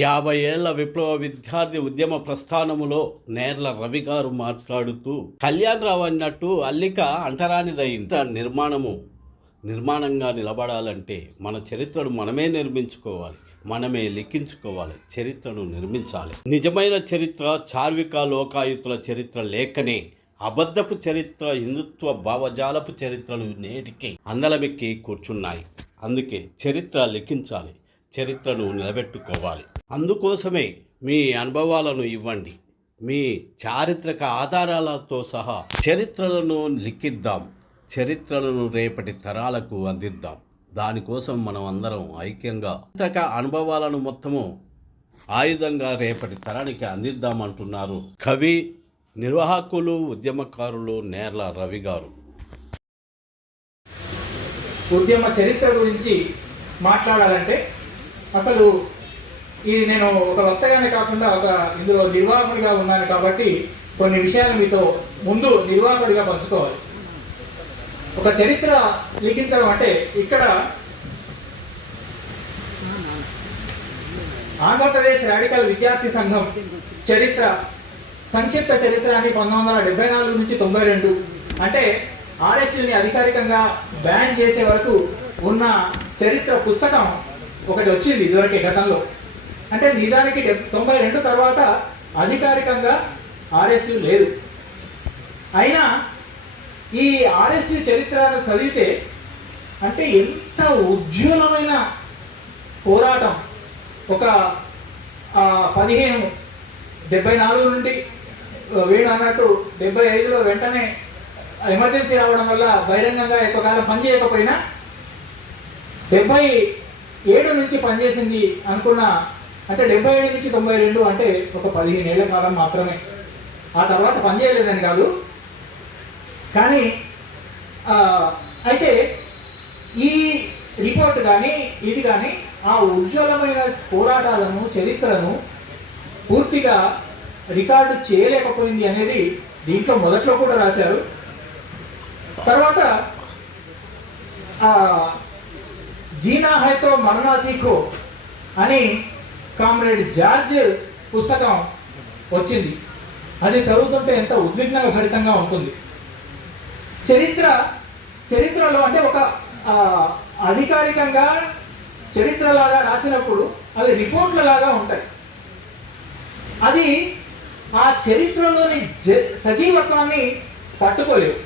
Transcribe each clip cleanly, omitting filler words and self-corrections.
యాభై ఏళ్ల విప్లవ విద్యార్థి ఉద్యమ ప్రస్థానములో నేర్ల రవి గారు మాట్లాడుతూ కళ్యాణ్ రావు అన్నట్టు అల్లిక అంటరానిదైంది. నిర్మాణంగా నిలబడాలంటే మన చరిత్రను మనమే నిర్మించుకోవాలి, మనమే లిఖించుకోవాలి, చరిత్రను నిర్మించాలి. నిజమైన చరిత్ర చార్విక లోకాయుతుల చరిత్ర లేకనే అబద్ధపు చరిత్ర, హిందుత్వ భావజాలపు చరిత్రలు నేటికి అందలమెక్కి కూర్చున్నాయి. అందుకే చరిత్ర లిఖించాలి, చరిత్రను నిలబెట్టుకోవాలి. అందుకోసమే మీ అనుభవాలను ఇవ్వండి, మీ చారిత్రక ఆధారాలతో సహా చరిత్రలను లిఖిద్దాం, చరిత్రలను రేపటి తరాలకు అందిద్దాం. దానికోసం మనం అందరం ఐక్యంగా చారిత్రక అనుభవాలను మొత్తము ఆయుధంగా రేపటి తరానికి అందిద్దామంటున్నారు కవి, నిర్వాహకులు, ఉద్యమకారులు నేర్ల రవి గారు. ఉద్యమ చరిత్ర గురించి మాట్లాడాలంటే అసలు ఇది నేను ఒక వక్తగానే కాకుండా ఇందులో నిర్వాహకుడిగా ఉన్నాను కాబట్టి కొన్ని విషయాలు మీతో ముందు నిర్వాహకుడిగా పంచుకోవాలి. ఒక చరిత్ర లిఖించడం అంటే ఇక్కడ ఆంధ్రప్రదేశ్ రాడికల్ విద్యార్థి సంఘం చరిత్ర, సంక్షిప్త చరిత్ర అని 1974 నుంచి 92 అంటే ఆర్ఎస్యూని అధికారికంగా బ్యాన్ చేసే వరకు ఉన్న చరిత్ర పుస్తకం ఒకటి వచ్చింది ఇదివరకే గతంలో. అంటే నిజానికి 92 తర్వాత అధికారికంగా ఆర్ఎస్యు లేదు. అయినా ఈ ఆర్ఎస్యు చరిత్రను చదివితే అంటే ఎంత ఉజ్వలమైన పోరాటం. ఒక 1574 నుండి వేణు అన్నట్టు 75లో వెంటనే ఎమర్జెన్సీ రావడం వల్ల బహిరంగంగా ఎక్కువ కాలం పనిచేయకపోయినా 77 నుంచి పనిచేసింది అనుకున్న, అంటే 77 నుంచి 92 అంటే ఒక 15 ఏళ్ల కాలం మాత్రమే. ఆ తర్వాత పనిచేయలేదని కాదు, కానీ అయితే ఈ రిపోర్ట్ కానీ ఇది కానీ ఆ ఉజ్వలమైన పోరాటాలను, చరిత్రను పూర్తిగా రికార్డు చేయలేకపోయింది అనేది దీంట్లో మొదట్లో కూడా రాశారు. తర్వాత జీనా హైతో మరనా సీఖో అని కామ్రేడ్ జార్జ్ పుస్తకం వచ్చింది. అది చదువుతుంటే ఎంత ఉద్విగ్న భరితంగా ఉంటుంది. చరిత్రలో అంటే ఒక అధికారికంగా చరిత్రలాగా రాసినప్పుడు అవి రిపోర్ట్ల లాగా ఉంటాయి. అది ఆ చరిత్రలోని సజీవత్వాన్ని పట్టుకోలేవు.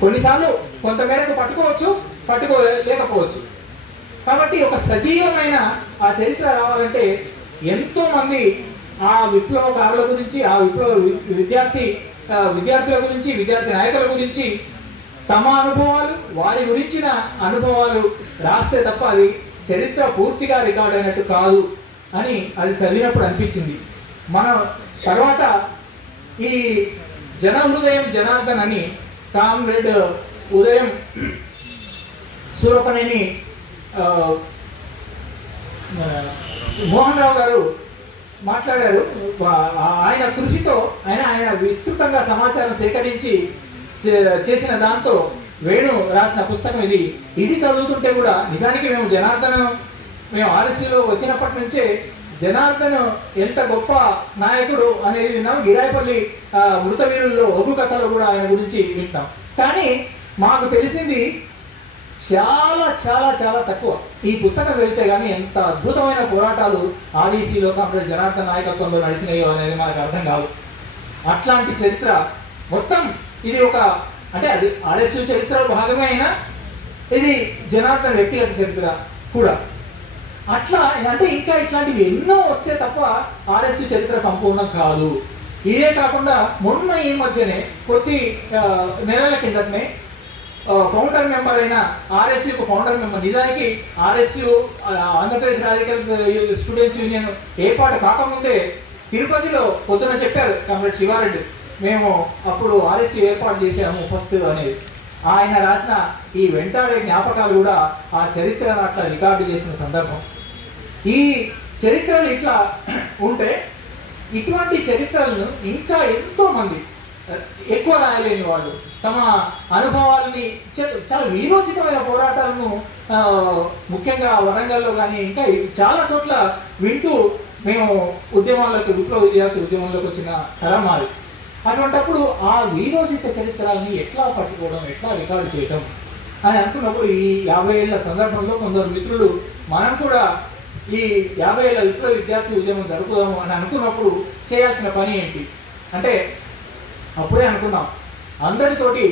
కొన్నిసార్లు కొంతమేరకు పట్టుకోవచ్చు, పట్టుకోలేకపోవచ్చు. కాబట్టి ఒక సజీవమైన ఆ చరిత్ర రావాలంటే ఎంతో మంది ఆ విప్లవకారుల గురించి, ఆ విప్లవ విద్యార్థుల గురించి, విద్యార్థి నాయకుల గురించి తమ అనుభవాలు, వారి గురించిన అనుభవాలు రాస్తే తప్ప అది చరిత్ర పూర్తిగా రికార్డ్ అయినట్టు కాదు అని అది చదివినప్పుడు అనిపించింది. మన తర్వాత ఈ జనహృదయం జనార్దన్ అని కామ్రేడ్ ఉదయం సూరపనేని మోహన్ రావు గారు మాట్లాడారు. ఆయన కృషితో ఆయన విస్తృతంగా సమాచారం సేకరించి చేసిన దాంతో వేణు రాసిన పుస్తకం ఇది చదువుతుంటే కూడా నిజానికి మేము ఆర్ఎస్సీలో వచ్చినప్పటి నుంచే జనార్దన్ ఎంత గొప్ప నాయకుడు అనేది విన్నాం. గిరాయపల్లి మృత వీరుల్లో ఒగ్గు కథలు కూడా ఆయన గురించి వింటాం. కానీ మాకు తెలిసింది చాలా చాలా చాలా తక్కువ. ఈ పుస్తకం వెళ్తే కానీ ఎంత అద్భుతమైన పోరాటాలు ఆర్ఈసీలో కామ్రేడ్ జనార్దన్ నాయకత్వంలో నడిచినాయో అనేది మనకు అర్థం కాదు. అట్లాంటి చరిత్ర మొత్తం ఇది అంటే అది ఆర్ఎస్యు చరిత్ర భాగమే అయినా ఇది జనార్దన్ వ్యక్తిగత చరిత్ర కూడా. అట్లా అంటే ఇంకా ఇట్లాంటివి ఎన్నో వస్తే తప్ప ఆర్ఎస్యు చరిత్ర సంపూర్ణం కాదు. ఇదే కాకుండా మొన్న ఈ మధ్యనే కొద్ది నెలల కిందటనే ఫౌండర్ మెంబర్ అయిన ఆర్ఎస్యుకు ఫౌండర్ మెంబర్, నిజానికి RSU Andhra Pradesh radical students union ఏర్పాటు కాకముందే తిరుపతిలో పొద్దున చెప్పారు కామ్రేడ్ శివారెడ్డి, మేము అప్పుడు ఆర్ఎస్యు ఏర్పాటు చేసాము ఫస్ట్ అనేది. ఆయన రాసిన ఈ వెంటాడే జ్ఞాపకాలు కూడా ఆ చరిత్రను అట్లా రికార్డు చేసిన సందర్భం. ఈ చరిత్రలు ఇట్లా ఉంటే ఇటువంటి చరిత్రలను ఇంకా ఎంతో మంది ఎక్కువ రాయలేని వాళ్ళు తమ అనుభవాలని చాలా వీరోచితమైన పోరాటాలను ముఖ్యంగా వరంగల్లో కానీ ఇంకా చాలా చోట్ల వింటూ మేము ఉద్యమాల్లోకి విప్లవ విద్యార్థి ఉద్యమంలోకి వచ్చిన తరం మాది. అటువంటప్పుడు ఆ వీరోచిత చరిత్రల్ని ఎట్లా పట్టుకోవడం, ఎట్లా రికార్డు చేయటం అని అనుకున్నప్పుడు ఈ 50 ఏళ్ల సందర్భంలో కొందరు మిత్రులు మనం కూడా ఈ 50 ఏళ్ల విప్లవ విద్యార్థి ఉద్యమం జరుపుదాము అని అనుకున్నప్పుడు చేయాల్సిన పని ఏంటి అంటే అప్పుడే అనుకున్నాం అందరితోటి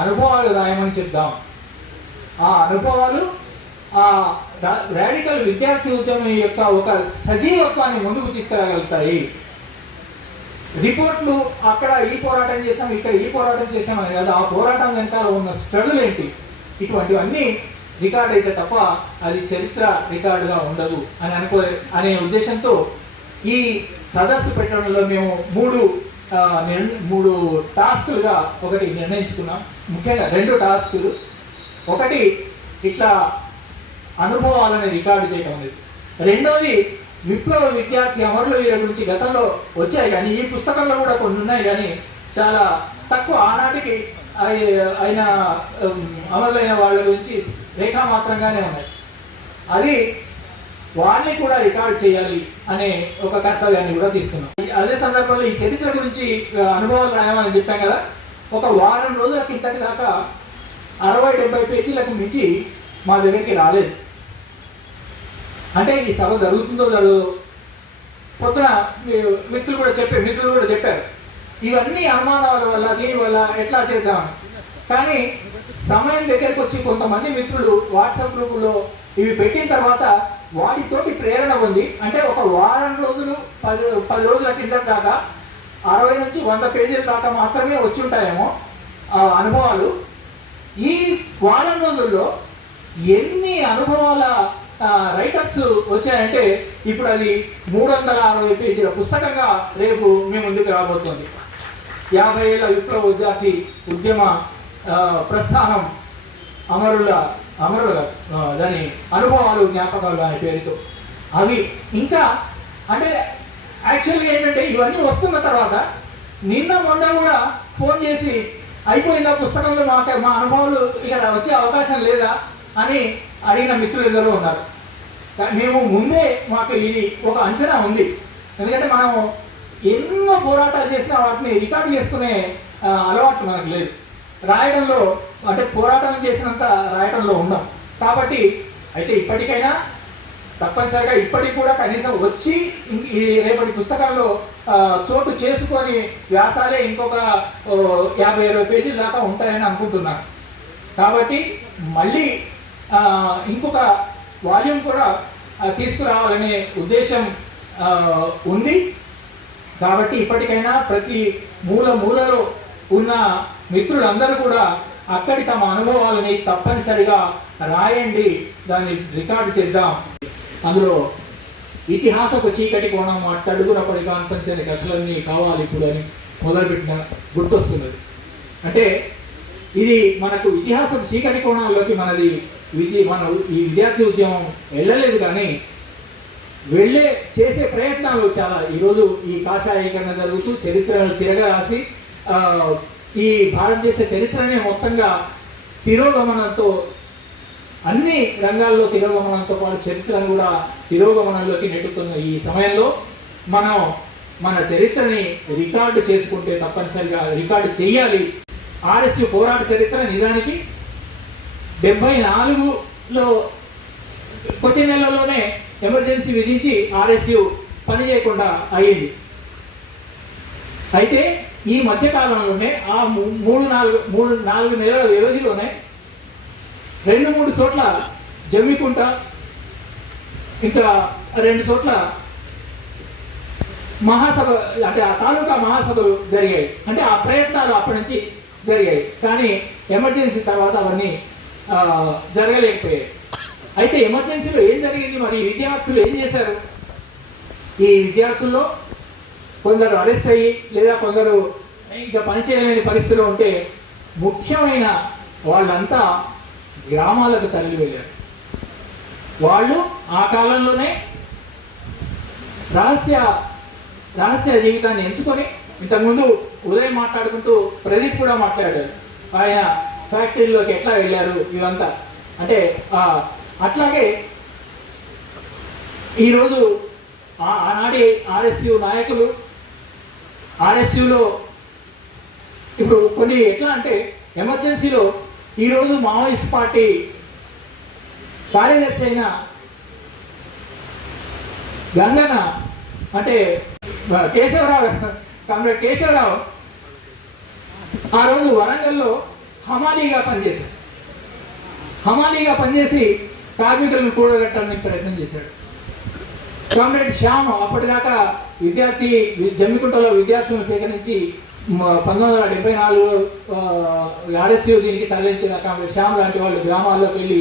అనుభవాలు రాయమని చెప్దాం. ఆ అనుభవాలు ఆ రాడికల్ విద్యార్థి ఉద్యమం యొక్క ఒక సజీవత్వాన్ని ముందుకు తీసుకురాగలుగుతాయి. రిపోర్ట్లు అక్కడ ఈ పోరాటం చేసాం, ఇక్కడ ఈ పోరాటం చేసామని కాదు, ఆ పోరాటం వెనకాల ఉన్న స్ట్రగుల్ ఏంటి, ఇటువంటివన్నీ రికార్డ్ అయితే తప్ప అది చరిత్ర రికార్డుగా ఉండదు అని అనే ఉద్దేశంతో ఈ సదస్సు పెట్టడంలో మేము మూడు టాస్కులుగా ఒకటి నిర్ణయించుకున్నాం. ముఖ్యంగా 2 టాస్కులు. ఒకటి ఇట్లా అనుభవాలని రికార్డు చేయడం అనేది. రెండోది విప్లవ విద్యార్థి అమరుల వీర గురించి గతంలో వచ్చాయి కానీ ఈ పుస్తకంలో కూడా కొన్ని ఉన్నాయి కానీ చాలా తక్కువ. ఆనాటికి ఆయన అమరులైన వాళ్ళ గురించి రేఖామాత్రంగానే ఉన్నాయి. అది వాళ్ళని కూడా రికార్డ్ చేయాలి అనే ఒక కర్తవ్యాన్ని కూడా తీసుకున్నాం. అదే సందర్భంలో ఈ చరిత్ర గురించి అనుభవాలు రాయమని చెప్పాం కదా, ఒక వారం రోజుల కిందటి దాకా 60-70 పేజీలకు మించి మా దగ్గరికి రాలేదు. అంటే ఈ సభ జరుగుతుందో జరగదో పొద్దున మిత్రులు కూడా చెప్పారు ఇవన్నీ అనుమానాల వల్ల దీనివల్ల ఎట్లా చేద్దాం. కానీ సమయం దగ్గరికి వచ్చి కొంతమంది మిత్రులు వాట్సాప్ గ్రూపుల్లో ఇవి పెట్టిన తర్వాత వాటితోటి ప్రేరణ ఉంది. అంటే ఒక వారం రోజులు 10 రోజుల కింద దాకా 60 నుంచి 100 పేజీల దాకా మాత్రమే వచ్చి ఉంటాయేమో అనుభవాలు. ఈ వారం రోజుల్లో ఎన్ని అనుభవాల రైటప్స్ వచ్చాయంటే ఇప్పుడు అది 360 పేజీల పుస్తకంగా రేపు మీ ముందుకు రాబోతోంది. 50 ఏళ్ల విప్లవ విద్యార్థి ఉద్యమ ప్రస్థానం అమరుల దాని అనుభవాలు జ్ఞాపకాలు అనే పేరుతో అవి ఇంకా అంటే యాక్చువల్గా ఏంటంటే ఇవన్నీ వస్తున్న తర్వాత నిన్న మొన్న కూడా ఫోన్ చేసి అయిపోయిందా పుస్తకంలో మా అనుభవాలు ఇక్కడ వచ్చే అవకాశం లేదా అని అడిగిన మిత్రులు ఎందరో ఉన్నారు. మేము ముందే మాకు ఇది ఒక అంచనా ఉంది. ఎందుకంటే మనం ఎన్నో పోరాటాలు చేసినా వాటిని రికార్డు చేసుకునే అలవాటు మనకు లేదు. రాయడంలో అంటే పోరాటం చేసినంత రాయడంలో ఉన్నాం కాబట్టి అయితే ఇప్పటికైనా తప్పనిసరిగా ఇప్పటికి కూడా కనీసం వచ్చి ఈ రేపటి పుస్తకాల్లో చోటు చేసుకొని వ్యాసాలే ఇంకొక 50-60 పేజీల దాకా ఉంటాయని అనుకుంటున్నాను. కాబట్టి మళ్ళీ ఇంకొక వాల్యూమ్ కూడా తీసుకురావాలనే ఉద్దేశం ఉంది. కాబట్టి ఇప్పటికైనా ప్రతి మూలలో ఉన్న మిత్రులందరూ కూడా అక్కడి తమ అనుభవాలని తప్పనిసరిగా రాయండి, దాన్ని రికార్డు చేద్దాం. అందులో ఇతిహాసపు చీకటి కోణం మాట్లాడుకున్నప్పటి కాన్ఫరెన్స్ అనే కథలన్నీ కావాలి ఇప్పుడు అని మొదలుపెట్టిన గుర్తొస్తున్నది. అంటే ఇది మనకు ఇతిహాసపు చీకటి కోణంలోకి మన ఈ విద్యార్థి ఉద్యమం వెళ్ళలేదు కానీ చేసే ప్రయత్నాలు చాలా. ఈరోజు ఈ కాషాయీకరణ జరుగుతూ చరిత్రను తిరగరాసి ఈ భారతదేశ చరిత్రనే మొత్తంగా తిరోగమనంతో అన్ని రంగాల్లో తిరోగమనంతో పాటు చరిత్రను కూడా తిరోగమనంలోకి నెట్టుతున్న ఈ సమయంలో మనం మన చరిత్రని రికార్డు చేసుకుంటే తప్పనిసరిగా రికార్డు చేయాలి. ఆర్ఎస్యు పోరాట చరిత్ర నిజానికి 74లో కొద్ది నెలలోనే ఎమర్జెన్సీ విధించి ఆర్ఎస్యు పని చేయకుండా అయ్యింది. అయితే ఈ మధ్యకాలంలోనే ఆ 3-4 నెలల వ్యవధిలోనే 2-3 చోట్ల జమ్మికుంట ఇంకా 2 చోట్ల మహాసభ అంటే ఆ తాలూకా మహాసభలు జరిగాయి. అంటే ఆ ప్రయత్నాలు అప్పటి నుంచి జరిగాయి కానీ ఎమర్జెన్సీ తర్వాత అవన్నీ జరగలేకపోయాయి. అయితే ఎమర్జెన్సీలో ఏం జరిగింది, మరి విద్యార్థులు ఏం చేశారు? ఈ విద్యార్థుల్లో కొందరు అరెస్ట్ అయ్యి లేదా కొందరు ఇంకా పనిచేయలేని పరిస్థితిలో ఉంటే ముఖ్యమైన వాళ్ళంతా గ్రామాలకు తరలి వెళ్ళారు. వాళ్ళు ఆ కాలంలోనే రహస్య జీవితాన్ని ఎంచుకొని ఇంతకుముందు ఉదయం మాట్లాడుకుంటూ ప్రదీప్ కూడా మాట్లాడారు, ఆయన ఫ్యాక్టరీలోకి ఎట్లా వెళ్ళారు ఇవంతా. అంటే అట్లాగే ఈరోజు ఆనాటి ఆర్ఎస్యు నాయకులు, ఆర్ఎస్యులో ఇప్పుడు కొన్ని ఎట్లా అంటే ఎమర్జెన్సీలో ఈరోజు మావోయిస్ట్ పార్టీ కార్యదర్శి అయిన గంగన్న అంటే కేశవరావు, కామ్రేడ్ కేశవరావు ఆ రోజు వరంగల్లో హమాలీగా పనిచేసి కార్మికులను కూడగట్టడానికి ప్రయత్నం చేశాడు. కామ్రేడ్ శ్యామ్ అప్పటిదాకా జమ్మికుంటలో విద్యార్థులను సేకరించి 1974లో ఆర్ఎస్యు దీనికి తరలించిన కామ్రేడ్ శ్యామ్ లాంటి వాళ్ళు గ్రామాల్లోకి వెళ్ళి